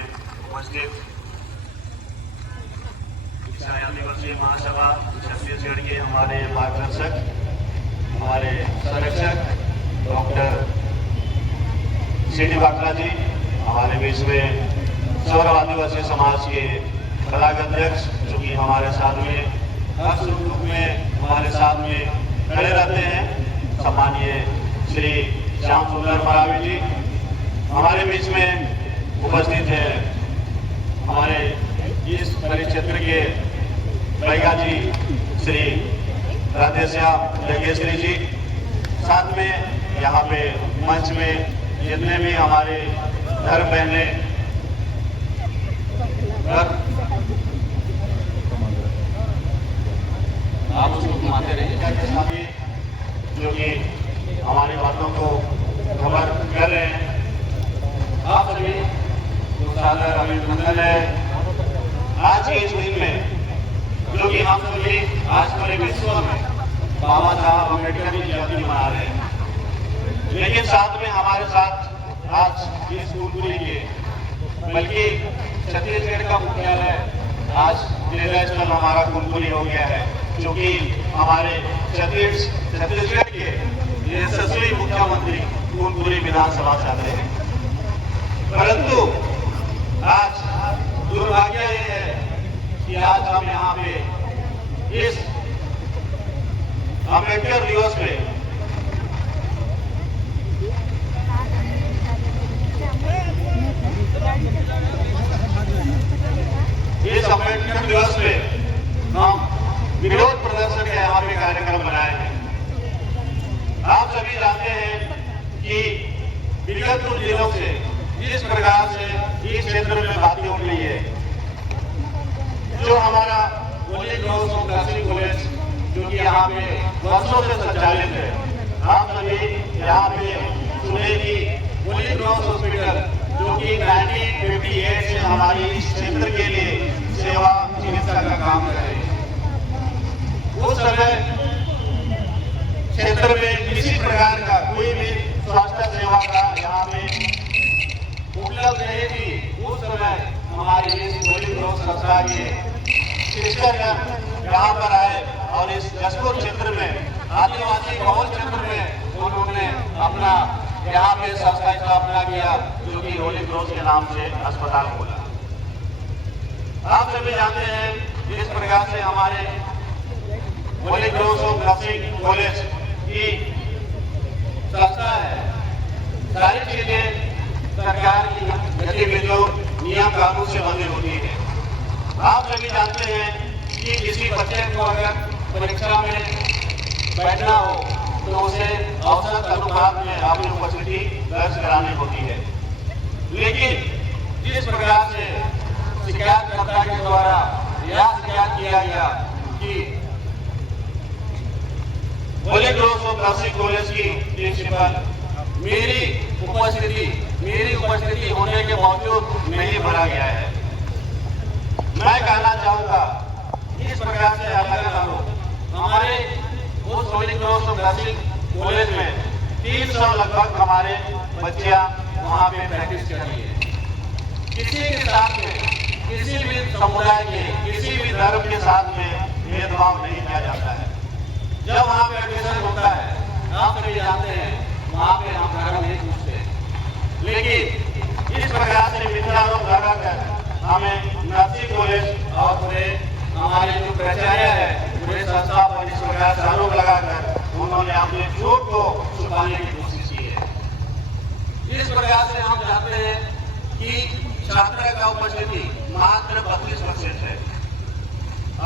उपस्थित आदिवासी महासभा छत्तीसगढ़ के हमारे मार्गदर्शक, हमारे संरक्षक डॉक्टर सी.डी. बाकला जी, हमारे बीच में सौरभ आदिवासी समाज के ब्लॉक अध्यक्ष जो कि हमारे साथ में हर सुख दुख में हमारे साथ में खड़े रहते हैं, सम्मानीय श्री श्याम सुंदर मरावी जी हमारे बीच में उपस्थित है। हमारे इस परिक्षेत्र के बैगा जी श्री राधेश्याम जगेश्वरी जी, साथ में यहाँ पे मंच में जितने भी हमारे धर्म बहने आप उसको घुमाते रहिए जो कि हमारी बातों को खबर कर रहे हैं। आप सभी को सादर अभिनंदन है। आज के इस दिन में जो कि हम सभी आज पूरे विश्व में बाबा साहब अम्बेडकर की जयंती मना रहे हैं, लेकिन साथ में हमारे साथ आज इस कुनकुरी के बल्कि छत्तीसगढ़ का मुख्यालय आज जिला स्थल हमारा कुनकुरी हो गया है, जो कि हमारे छत्तीसगढ़ के यशस्वी मुख्यमंत्री कुनकुरी विधानसभा से आते हैं। परंतु आज दुर्भाग्य यह है कि आज हम यहाँ पे इस अम्बेडकर दिवस पे हम विरोध प्रदर्शन के यहाँ पे कार्यक्रम बनाए हैं। आप सभी जानते हैं कि विगत कुछ दिनों से इस प्रकार से इस क्षेत्र में बातें उठ रही है, जो हमारा Holi cross of nursing college जो कि यहाँ पे वर्षों से संचालित है। आप सभी यहाँ पे सुने कि होली क्रॉस हॉस्पिटल जो कि 1958 से हमारी इस क्षेत्र के लिए सेवा चिकित्सा का काम कर रही है। उस समय क्षेत्र में किसी प्रकार का कोई भी स्वास्थ्य सेवा का यहाँ पे उपलब्ध नहीं थी। उस समय हमारी इस होली क्रॉस संस्था के सिस्टर यहाँ पर आए और इस जसपुर क्षेत्र में आदिवासी बहुल क्षेत्र में उन्होंने अपना यहाँ पे संस्था स्थापना किया, जो कि होली क्रॉस के नाम से अस्पताल खोला। आप सभी जानते हैं इस प्रकार से हमारे Holi cross of nursing college की संस्था है। सारी चीजें सरकार की गतिविधियों नियम कानून से बंधी होती है। आप सभी जानते हैं कि किसी बच्चे को अगर परीक्षा में बैठना हो तो उसे औसत अनुपात में अपनी उपस्थिति दर्ज करानी होती है, लेकिन जिस प्रकार से शिकायतकर्ता के द्वारा यह शिकायत किया गया कि Holi cross of nursing college की प्रिंसिपल मेरी उपस्थिति होने के बावजूद नहीं भरा गया है। मैं कहना चाहूंगा इस प्रकार से अलग न हो। हमारे उस Holi cross of nursing college में 300 लगभग हमारे बच्चियां वहां पे प्रैक्टिस कर रही है। किसी के साथ में, किसी भी समुदाय के, किसी भी धर्म के साथ में भेदभाव नहीं किया जाता है। जब वहां पे एडमिशन होता है, आप सभी जानते हैं वहां पे हम धर्म नहीं पूछते, लेकिन इस प्रकार से विद्यारोप लगाकर हमें नर्सिंग कॉलेज और पूरे हमारे जो प्राचार्य है पूरे संस्था पर इस प्रकार से आरोप लगाकर उन्होंने अपने झूठ को छुपाने की कोशिश की है। इस प्रकार से हम जानते हैं कि छात्र का उपस्थिति मात्र 32% है,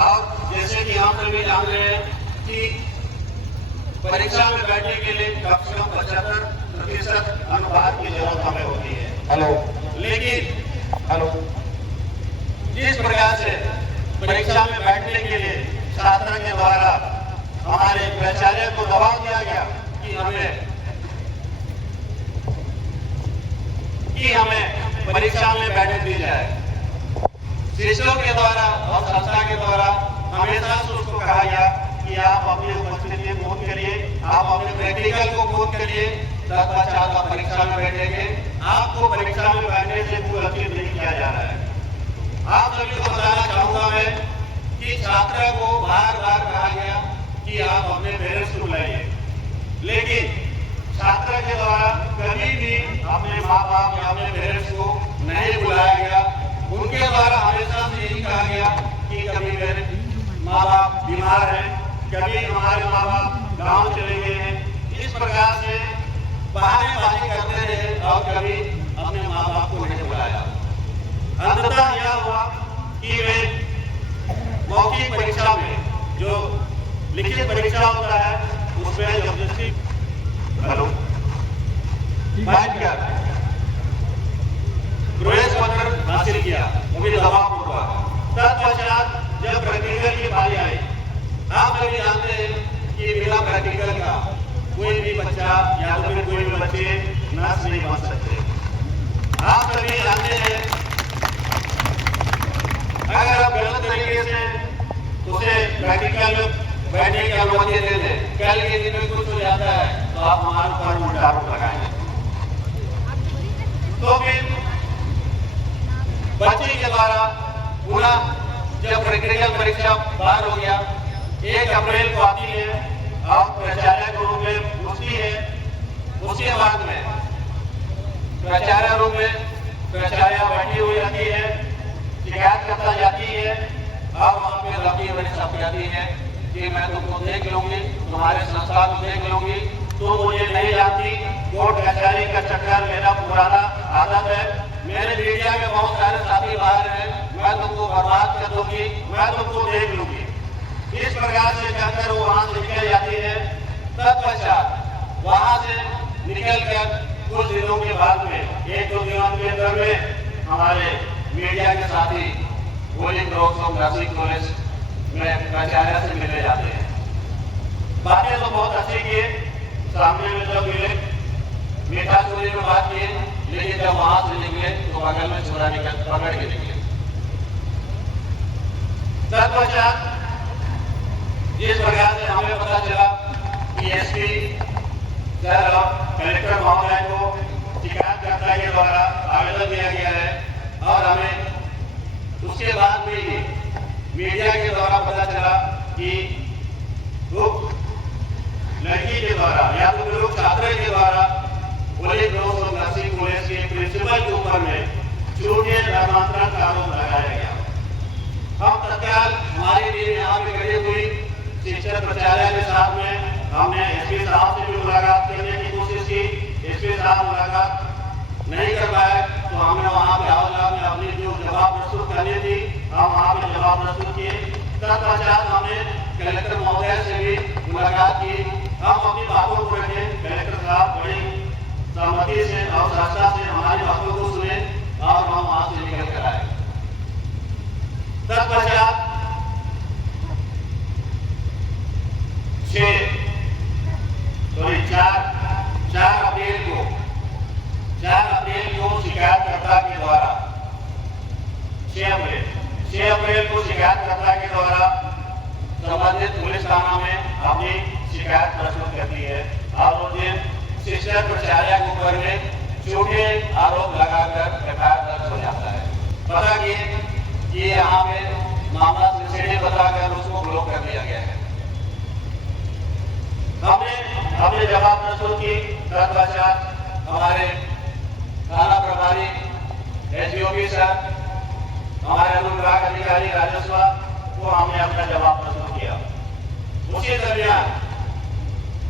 और जैसे कि हम सभी जान रहे हैं कि परीक्षा में बैठने के लिए कम से कम 75% अनुपात की जरूरत हमें होती है। लेकिन जिस प्रकार से परीक्षा में बैठने के लिए छात्र के द्वारा हमारे प्राचार्य को दबाव दिया गया कि हमें परीक्षा में बैठने दी जाए। शिक्षकों के द्वारा और संस्था के द्वारा हमेशा से उसको कहा गया कि आप अपनी उपस्थिति खुद करिए, आप अपने प्रैक्टिकल को खुद करिए, तब बच्चा परीक्षा में बैठेंगे। आपको परीक्षा में बैठने से कोई लक्षित नहीं किया जा बीमार हैं, कभी हमारे माँ बाप गाँव चले गए हैं, इस प्रकार से बहानेबाजी करते रहे और कभी अपने माँ बाप को नहीं बुलाया। अंततः यह हुआ कि वे मौखिक परीक्षा में, जो लिखित परीक्षा होता है, उसमें जबरदस्ती बैठकर प्रवेश पत्र हासिल किया, वो भी दबावपूर्वक। तत्पश्चात जब प्रैक्टिकल की बारी आई, आप सभी जानते हैं कि बिना प्रैक्टिकल का कोई भी बच्चा या तो फिर कोई भी बच्चे नर्स नहीं बन सकते। आप सभी जानते हैं अगर आप गलत तरीके से उसे प्रैक्टिकल में बैठने की अनुमति दे दें, कल के दिन में कुछ हो जाता है तो आप हमारे ऊपर उल्टा आरोप लगाएंगे। तो फिर बच्चे के द्वारा पुनः जब प्रैक्टिकल परीक्षा पार हो गया, 1 अप्रैल को आती है और प्राचार्य के रूप में पूछती है। उसके बाद में प्राचार्य रूप में प्राचार्य बैठी हुई रहती है, शिकायत करता जाती है और वहाँ पे लड़की बड़ी छप जाती है कि मैं तुमको देख लूंगी, तुम्हारे संस्थान को देख लूंगी, तुम मुझे नहीं जानती, कोर्ट कचहरी का चक्कर मेरा पुराना आदत है, मेरे मीडिया में बहुत सारे साथी बाहर हैं, मैं तुमको बर्बाद कर दूंगी, मैं तुमको देख लूंगी। इस प्रकार से कहकर वो वहां से निकल जाती है। तत्पश्चात वहां से निकलकर कुछ दिनों के बाद में, 1-2 दिनों के अंदर में हमारे मीडिया के साथी बोलिंग रोक नर्सिंग कॉलेज में प्राचार्य से मिलने जाते हैं। बातें तो बहुत अच्छी किए, सामने में जब मिले मीठा चोरी में बात किए, लेकिन जब वहां से निकले तो बगल में छोरा निकल पकड़ के निकले। तत्पश्चात जिस प्रकार से हमें पता चला कि एसपी सर और कलेक्टर महोदय को शिकायतकर्ता के द्वारा आवेदन दिया गया है और हमें उसके बाद में ही मीडिया के द्वारा पता चला कि लड़की के द्वारा या तो लोग छात्र के द्वारा पुलिस नर्सिंग कॉलेज के प्रिंसिपल के ऊपर में झूठे धर्मांतरण का आरोप लगाया गया। हम तत्काल हमारी टीम यहाँ पे खड़ी हुई, शिक्षक प्राचार्य के साथ में हमने एसपी साहब से भी मुलाकात करने की कोशिश की। एसपी साहब मुलाकात नहीं कर पाए तो हमने वहाँ पे हवलदार में अपनी जो जवाब प्रस्तुत करनी थी, हम वहाँ पे जवाब प्रस्तुत किए। तत्पश्चात हमने कलेक्टर महोदय से भी मुलाकात की, हम अपनी बातों को रखे। कलेक्टर साहब बड़ी सहमति से और सहजता से हमारी बातों को सुने और हम वहाँ से निकल कर आए। तत्पश्चात 4 अप्रैल को शिकायतकर्ता के द्वारा 6 अप्रैल को शिकायतकर्ता के द्वारा संबंधित पुलिस थाना में अपनी शिकायत प्रस्तुत करती है और उस दिन शिक्षक प्राचार्य के ऊपर में झूठे आरोप लगाकर एफआईआर दर्ज हो जाता है। पता कि यहाँ पे मामला सीसीटीवी बताकर उसको ब्लॉक कर दिया गया है। हमने जवाब प्रस्तुत की। तत्पश्चात हमारे थाना प्रभारी एसडीओपी सर, हमारे अनुविभाग अधिकारी राजस्व को हमने अपना जवाब प्रस्तुत किया। उसी दरमियान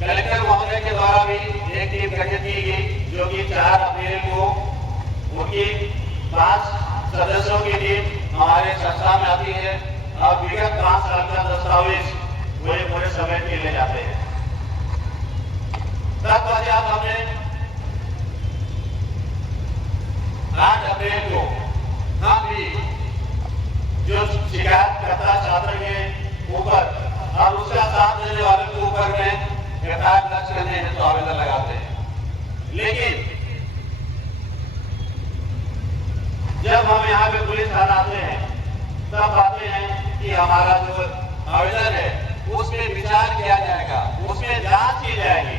कलेक्टर महोदय के द्वारा भी एक टीम गठित की गई, जो कि 4 अप्रैल को उनकी 5 सदस्यों की टीम हमारे संस्था में आती है और विगत 5 साल का दस्तावेज वे पूरे समय के ले जाते हैं। तत्पश्चात हमने 8 अप्रैल को हम भी जो शिकायतकर्ता छात्र के ऊपर और उसका साथ देने वाले के ऊपर में एफआईआर दर्ज करने हेतु आवेदन लगाते हैं। लेकिन जब हम यहाँ पे पुलिस थाना आते हैं तब पाते हैं कि हमारा जो आवेदन है उस पर विचार किया जाएगा, उसमें जांच की जाएगी,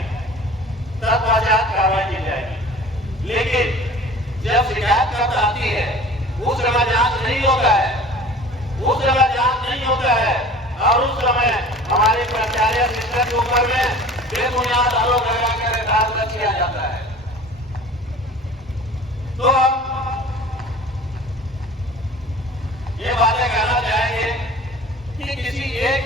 तत्पश्चात कार्रवाई की जाएगी। लेकिन जब शिकायतकर्ता आती है उस समय जांच नहीं होता है, और उस समय हमारे प्राचार्य शिक्षक के ऊपर में बेबुनियाद आरोप लगाकर एफआईआर दर्ज किया जाता है। तो हम ये बातें कहना चाहेंगे कि किसी एक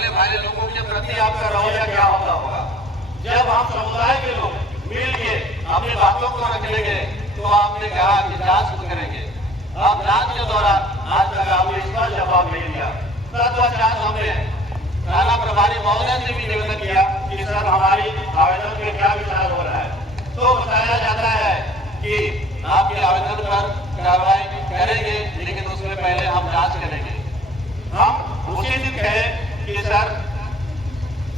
भोले भाले लोगों के प्रति आपका रवैया क्या होता होगा? जब हम समुदाय के लोग मिल के अपनी बातों को रखेंगे तो आपने कहा कि जांच करेंगे। अब जांच के दौरान आज तक आपने इसका जवाब नहीं दिया। तत्पश्चात हमने थाना प्रभारी महोदय से भी निवेदन किया कि सर हमारी आवेदन पे क्या विचार हो रहा है, तो बताया जाता है कि आपके आवेदन पर कार्रवाई करेंगे, लेकिन उसमें पहले हम जांच करेंगे। हम उसी दिन कहे कि सर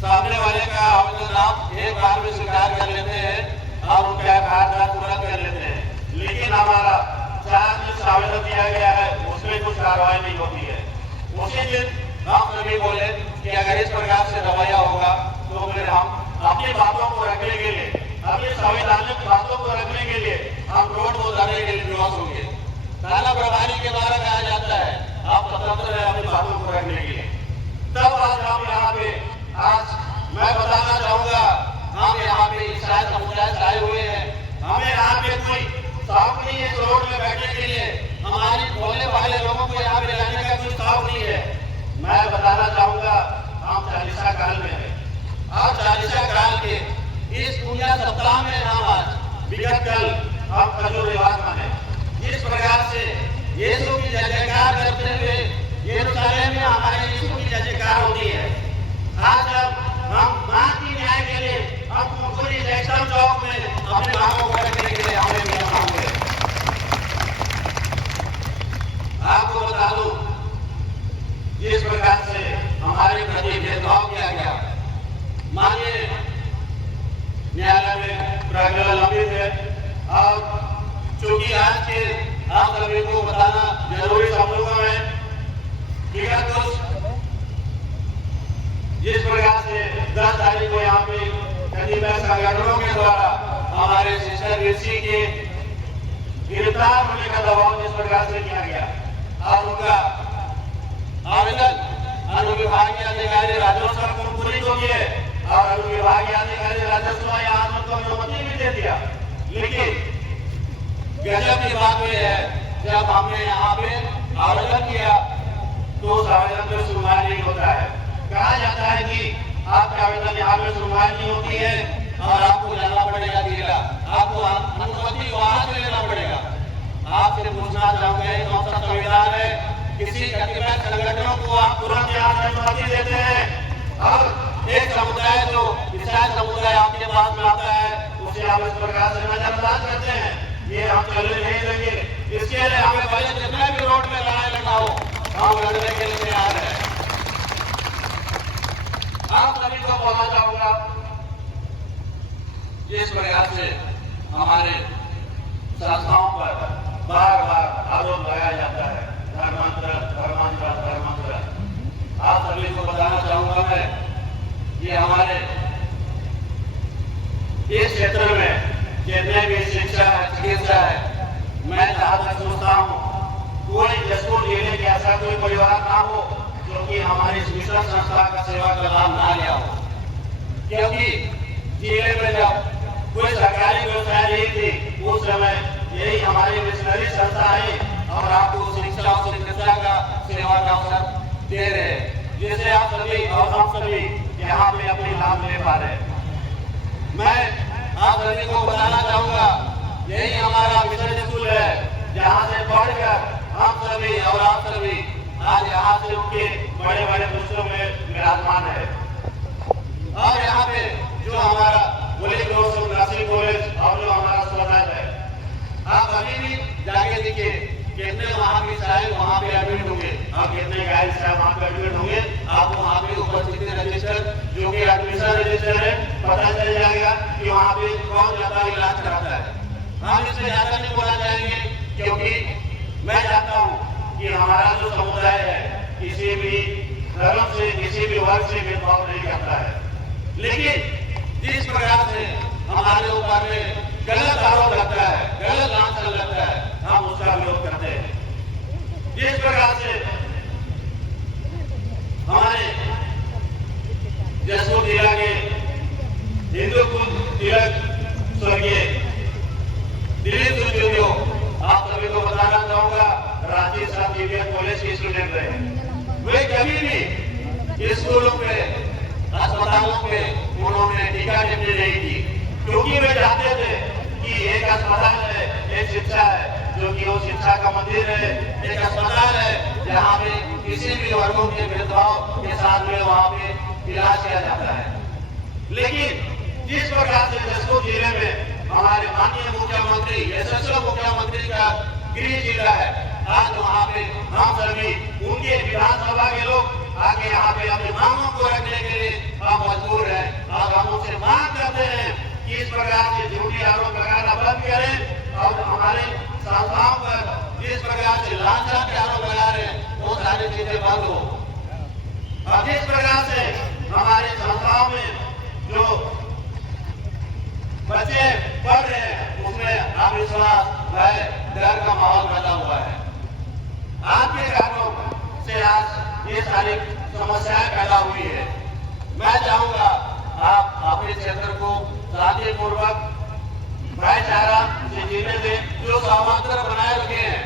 सामने वाले का आवेदन आप एक बार में स्वीकार कर लेते हैं और उनका कागजात तुरंत कर लेते हैं, लेकिन हमारा 4 दिन से आवेदन दिया गया है उसमें कुछ कार्रवाई नहीं होती है। उसी दिन हम सभी बोले कि अगर इस प्रकार से रवैया होगा तो फिर हम अपनी बातों को रखने के लिए, अपनी संवैधानिक बातों को रखने के लिए हम रोड को उतारने के लिए विरोध होंगे। थाना प्रभारी के द्वारा कहा जाता है आप स्वतंत्र है अपनी बातों को रखने के लिए। तब आज हम यहाँ पे मैं बताना चाहूंगा, हम यहाँ पे ईसाई समुदाय से आए हुए हैं। हमें यहाँ पे कोई शौक नहीं है रोड में बैठने के लिए, हमारी भोले भाले लोगों को यहाँ पे रहने का कोई शौक नहीं है। मैं बताना चाहूंगा हम चालीसा काल में है और चालीसा काल के इस पूजा सप्ताह में हम आज विगत कल हम खजूर रिवाज माने। इस प्रकार से यीशु की जय जयकार करते हुए यरूशलेम में हमारे यीशु की जय जयकार होती है। आज जब हम मां की न्याय के लिए हम पूरी जैक्सन चौक में अपने मांगों को रखने के लिए हमें भी होंगे। आपको बता दूं जिस प्रकार से हमारे प्रति भेदभाव किया गया, माननीय न्यायालय में प्रकरण लंबित है और चूंकि आज के आप सभी को बताना जरूरी समझूंगा मैं विगत कुछ जिस प्रकार से 10 तारीख को यहाँ पे करीबन संगठनों के द्वारा हमारे सिस्टर ऋषि के गिरफ्तार होने का दबाव जिस प्रकार से किया गया और उनका आवेदन अनुविभागीय अधिकारी राजस्व कुरकुरी को किए और अनुविभागीय अधिकारी राजस्व यहाँ को अनुमति भी दे दिया। लेकिन गजब की बात यह है जब हमने यहाँ पे आवेदन किया तो उस आवेदन पर सुनवाई नहीं होता है। कहा जाता है कि आपका आवेदन यहाँ में सुनवाई नहीं होती है और आपको जाना पड़ेगा जिला, आपको अनुमति वहां से लेना पड़ेगा। आपसे पूछना चाहूंगा कौन सा संविधान है किसी कतिपय संगठनों को आप तुरंत यहाँ से अनुमति देते हैं और एक समुदाय जो ईसाई समुदाय आपके पास में आता है उसे आप इस प्रकार से नजरअंदाज करते हैं, ये हम चलने नहीं देंगे। इसके लिए हमें पहले जितना भी रोड में लड़ाई लड़ना हो हम लड़ने के लिए तैयार है। आप सभी को बोलना चाहूंगा जिस प्रकार से हमारे संस्थाओं पर बार बार आरोप लगाया जाता है धर्मांतरण धर्मांतरण धर्मांतरण, आप सभी को बताना चाहूंगा मैं ये हमारे इस क्षेत्र में जितने भी शिक्षा है चिकित्सा है, मैं जहां तक सोचता हूँ कोई जसपुर जिले के ऐसा कोई परिवार ना हो क्योंकि हमारी इस मिशन संस्था का सेवा का लाभ ना लिया हो। क्योंकि जिले में जब कोई सरकारी व्यवस्था नहीं थी उस समय यही हमारी मिशनरी संस्था है और आपको शिक्षा और चिकित्सा का सेवा का अवसर दे रहे हैं, जिससे आप सभी और हम सभी यहाँ पे अपनी लाभ ले पा रहे हैं। मैं आप सभी को बताना चाहूंगा यही हमारा मिशन स्कूल है जहाँ से पढ़कर हम सभी और आप सभी आज यहाँ से उनके बड़े बड़े पुस्तकों में विराजमान है। और यहाँ पे जो हमारा पुलिस नर्सिंग कॉलेज और जो हमारा अस्पताल है, आप अभी भी जाके देखिए कितने वहाँ के साहब वहाँ पे एडमिट होंगे और कितने गाइड साहब वहाँ पे एडमिट होंगे। आपको वहाँ पे उपस्थिति रजिस्टर जो कि एडमिशन रजिस्टर है पता चल जाएगा कि वहाँ पे कौन ज्यादा इलाज कराता है। हम इससे ज्यादा नहीं बोलना चाहेंगे क्योंकि मैं चाहता हूँ कि हमारा जो समुदाय है किसी भी धर्म से किसी भी वर्ग से भेदभाव नहीं करता है, लेकिन जिस प्रकार से हमारे ऊपर में गलत आरोप लगता है, गलत लांछन लगता है, हम उसका विरोध करते हैं। जिस प्रकार से हमारे जसपुर जिला के हिंदू तिलक स्वर्गीय दिलीप सुरजेवाला, आप सभी को बताना चाहूंगा रांची सब इंडियन कॉलेज के स्टूडेंट रहे। वे कभी भी स्कूलों पे उन्होंने टीका टिप्पणी नहीं की, क्योंकि वे चाहते थे कि एक अस्पताल है, एक शिक्षा है, जो कि वो शिक्षा का मंदिर है, एक अस्पताल है जहाँ पे किसी भी वर्गों के भेदभाव के साथ में वहाँ पे इलाज किया जाता है। लेकिन जिस प्रकार से जसपुर जिले में हमारे माननीय मुख्यमंत्री यशस्वी मुख्यमंत्री का गृह जिला है, आज वहाँ पे हम सभी उनके विधानसभा के लोग आगे यहाँ पे अपनी मांगों को रखने के लिए हम मजबूर हैं और हम उनसे मांग करते हैं कि इस प्रकार से झूठी आरोप लगाना बंद करें और हमारे संस्थाओं पर जिस प्रकार से लांछन के आरोप लगा रहे हैं वो सारी चीजें बंद हो। और जिस प्रकार से हमारे संस्थाओं में जो बच्चे पढ़ रहे हैं उसमें अविश्वास, भय, डर का माहौल पैदा हुआ है। आपके कारणों से आज ये सारी समस्याएं पैदा हुई है। मैं चाहूंगा आप अपने क्षेत्र को शांतिपूर्वक भाईचारा से जीने दें, जो सौहार्द बनाए रखे हैं।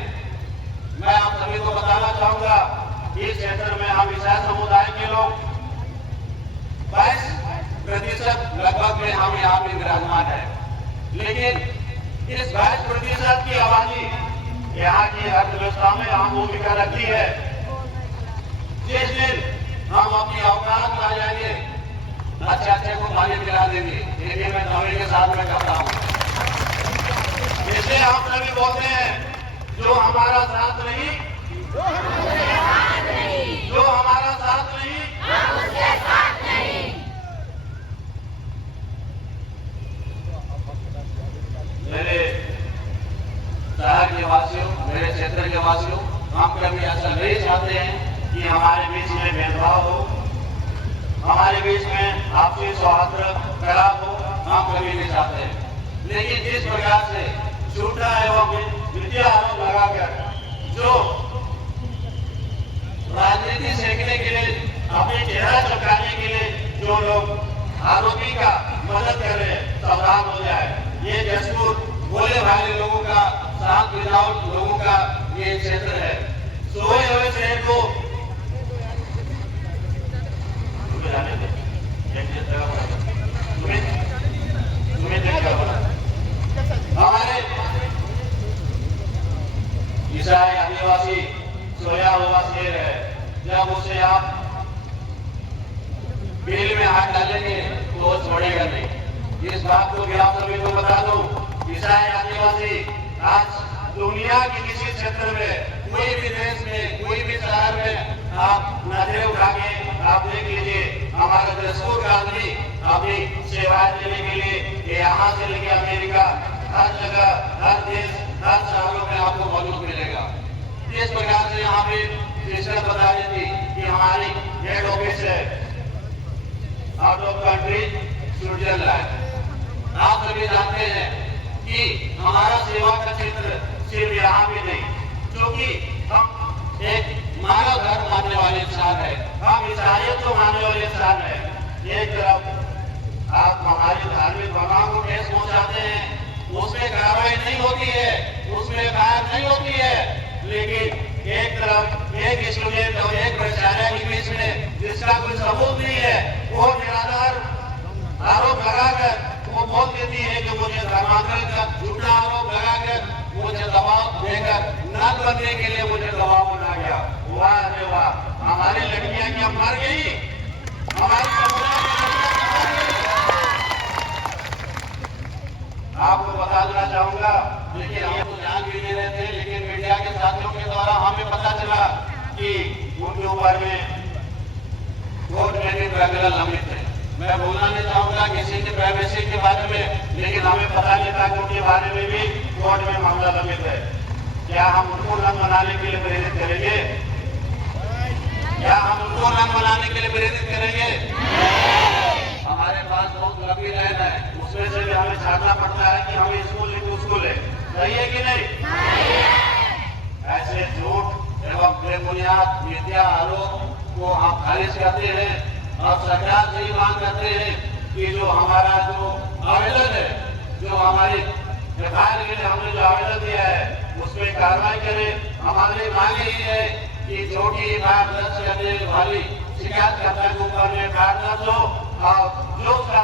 मैं आप सभी को बताना चाहूंगा इस क्षेत्र में हम ईसाई समुदाय के लोग 22% लगभग में हम यहाँ पे विराजमान है, लेकिन इस 22% की आबादी यहाँ की अर्थव्यवस्था में अहम भूमिका रखती है। जिस दिन हम अपनी औकात में आ जाएंगे, अच्छे को पानी पिला देंगे, लेकिन मैं दावे के साथ में करता हूँ। जैसे हम सभी बोलते हैं, जो हमारा साथ नहीं, जो हमारा साथ नहीं, हम उसके साथ नहीं। मेरे शहर के वासियों, मेरे क्षेत्र के वासियों, हम कभी ऐसा नहीं चाहते हैं कि हमारे बीच में भेदभाव हो, हमारे बीच में आपसी सौहार्द खराब हो, हम कभी नहीं चाहते हैं। लेकिन जिस प्रकार से झूठा एवं मिथ्या आरोप लगाकर जो राजनीति सेकने के लिए, अपने चेहरा चमकाने के लिए जो लोग आरोपी का मदद कर रहे हैं, सावधान हो जाए। ये जसपुर भोले भाले लोगों का, शांत विधायक लोगों का ये क्षेत्र है। सोए हुए शहर को हमारे ईसाई आदिवासी सोया हुआ शेर है, जब उसे आप बिल में हाथ डालेंगे तो वो छोड़ेगा नहीं। इस बात को भी आप सभी को बता दूं, ईसाई आदिवासी आज दुनिया के किसी क्षेत्र में, कोई भी देश में, कोई भी शहर में आप नजरें उठा के आप देख लीजिए, हमारे जसपुर का आदमी अपनी सेवाएं देने के लिए यहाँ से लेके अमेरिका, हर जगह, हर देश, हर शहरों में आपको मौजूद मिलेगा। इस प्रकार से यहाँ पे सिस्टर बता रही थी कि हमारी हेड ऑफिस है आउट ऑफ कंट्री स्विट्जरलैंड। आप सभी जानते हैं कि हमारा सेवा का क्षेत्र सिर्फ यहाँ पे नहीं, क्योंकि हम एक मानव धर्म मानने वाले इंसान है, हम ईसाइयत को मानने वाले इंसान है। एक तरफ आप हमारी धार्मिक भावनाओं को ठेस पहुंचाते हैं, उसमें कार्रवाई नहीं होती है, उसमें एफआईआर नहीं होती है, लेकिन एक तरफ एक स्टूडेंट और एक प्राचार्य के बीच में जिसका कोई सबूत नहीं है, वो निराधार आरोप लगाकर वो बोल देती है कि मुझे धर्मांतरण का झूठा आरोप लगाकर मुझे दबाव देकर नल बनने के लिए मुझे दबाव बना गया। वाह रे वाह, हमारी लड़कियां क्या मर गई, हमारी आपको बता देना चाहूंगा, लेकिन हम तो जान भी नहीं रहे थे, लेकिन मीडिया के साथियों के द्वारा हमें पता चला कि उनके ऊपर में कोर्ट में भी ट्राइब्यूनल लंबित है। मैं बोलना नहीं चाहूंगा किसी के प्राइवेसी के बारे में, लेकिन हमें पता नहीं था कि उनके बारे में भी कोर्ट में मामला लंबित है। क्या हम उनको रंग बनाने के लिए प्रेरित करेंगे? क्या हम उनको रंग बनाने के लिए प्रेरित करेंगे? हमारे पास बहुत लंबी लाइन है, उसमें से भी हमें छाड़ना पड़ता है कि हमें स्कूल नहीं तो स्कूल है, सही है कि नहीं? ऐसे झूठ एवं बेबुनियाद मिथ्या आरोप को हम खारिज करते हैं और सरकार से ही मांग करते हैं कि जो हमारा जो आवेदन है, जो हमारी एफआईआर के लिए हमने जो आवेदन दिया है उसमें कार्रवाई करें। हमारी मांग यही है कि झूठी एफआईआर दर्ज करने वाली शिकायतकर्ता के ऊपर में एफआईआर दर्ज हो और जो उसका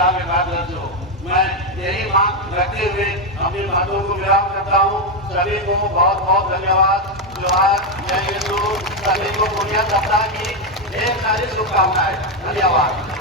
लाभ एकादश हो। मैं यही मांग रखते हुए अपनी बातों को विराम करता हूँ। सभी को बहुत बहुत धन्यवाद। जोहार, जय हिंदू। सभी को पुण्य सप्ताह की ढेर सारी शुभकामनाएं। धन्यवाद।